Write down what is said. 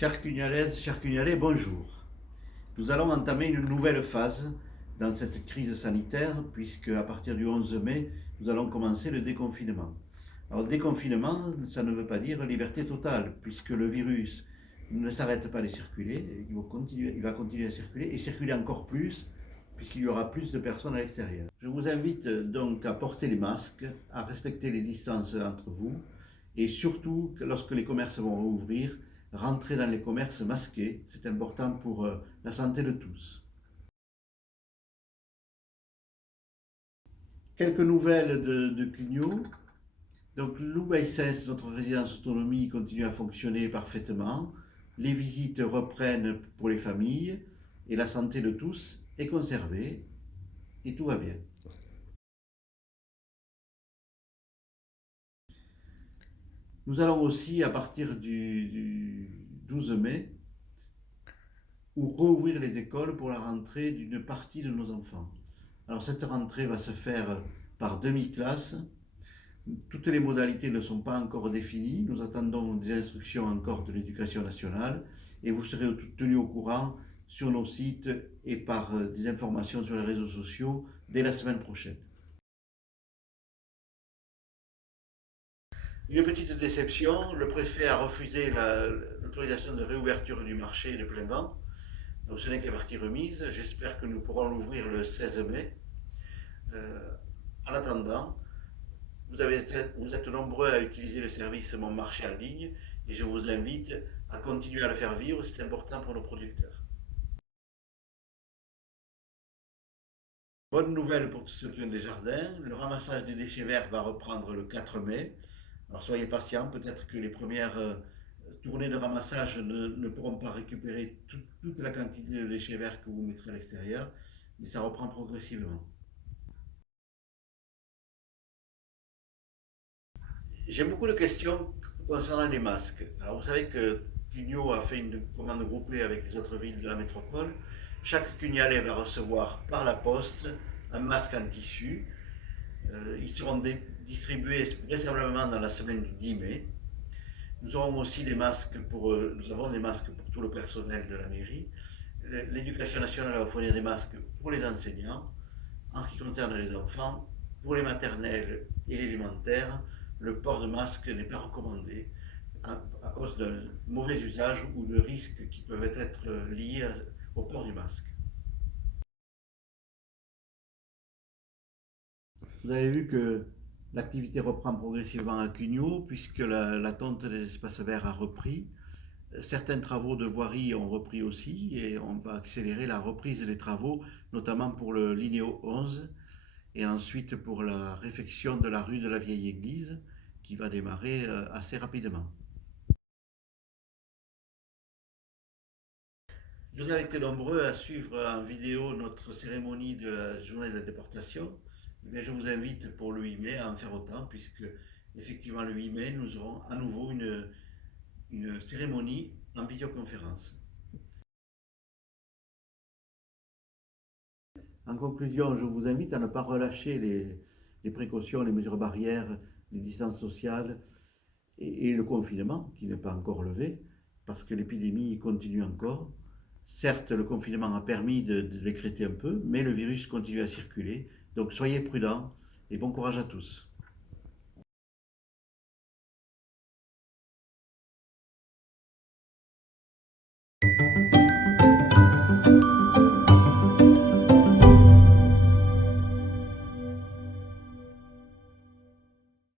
Chers Cugnalaises, chers Cugnalais, bonjour. Nous allons entamer une nouvelle phase dans cette crise sanitaire puisque à partir du 11 mai, nous allons commencer le déconfinement. Alors déconfinement, ça ne veut pas dire liberté totale puisque le virus ne s'arrête pas de circuler, il va continuer à circuler et circuler encore plus puisqu'il y aura plus de personnes à l'extérieur. Je vous invite donc à porter les masques, à respecter les distances entre vous et surtout, lorsque les commerces vont rouvrir, rentrer dans les commerces masqués, c'est important pour la santé de tous. Quelques nouvelles de Cugnot. Donc l'UBICS, notre résidence autonomie, continue à fonctionner parfaitement. Les visites reprennent pour les familles et la santé de tous est conservée et tout va bien. Nous allons aussi, à partir du 12 mai, rouvrir les écoles pour la rentrée d'une partie de nos enfants. Alors cette rentrée va se faire par demi-classe. Toutes les modalités ne sont pas encore définies. Nous attendons des instructions encore de l'Éducation nationale et vous serez tenus au courant sur nos sites et par des informations sur les réseaux sociaux dès la semaine prochaine. Une petite déception, le préfet a refusé l'autorisation de réouverture du marché de plein vent. Donc ce n'est qu'à partie remise. J'espère que nous pourrons l'ouvrir le 16 mai. En attendant, vous êtes nombreux à utiliser le service Mon Marché en ligne et je vous invite à continuer à le faire vivre, c'est important pour nos producteurs. Bonne nouvelle pour tous ceux qui ont des jardins, le ramassage des déchets verts va reprendre le 4 mai. Alors soyez patients, peut-être que les premières tournées de ramassage ne pourront pas récupérer toute la quantité de déchets verts que vous mettrez à l'extérieur, mais ça reprend progressivement. J'ai beaucoup de questions concernant les masques. Alors vous savez que Cugnot a fait une commande groupée avec les autres villes de la métropole. Chaque Cugnalais va recevoir par la poste un masque en tissu. Ils seront distribués vraisemblablement dans la semaine du 10 mai. Nous avons des masques pour tout le personnel de la mairie. L'éducation nationale va fournir des masques pour les enseignants. En ce qui concerne les enfants, pour les maternelles et l'élémentaire, le port de masque n'est pas recommandé à cause d'un mauvais usage ou de risques qui peuvent être liés au port du masque. Vous avez vu que l'activité reprend progressivement à Cugnot puisque la tonte des espaces verts a repris. Certains travaux de voirie ont repris aussi et on va accélérer la reprise des travaux, notamment pour le Linéo 11 et ensuite pour la réfection de la rue de la Vieille Église qui va démarrer assez rapidement. Vous avez été nombreux à suivre en vidéo notre cérémonie de la journée de la déportation. Mais je vous invite pour le 8 mai à en faire autant puisque effectivement le 8 mai nous aurons à nouveau une cérémonie en visioconférence. En conclusion, je vous invite à ne pas relâcher les précautions, les mesures barrières, les distances sociales et le confinement qui n'est pas encore levé parce que l'épidémie continue encore. Certes, le confinement a permis de décréter un peu, mais le virus continue à circuler. Donc soyez prudents et bon courage à tous.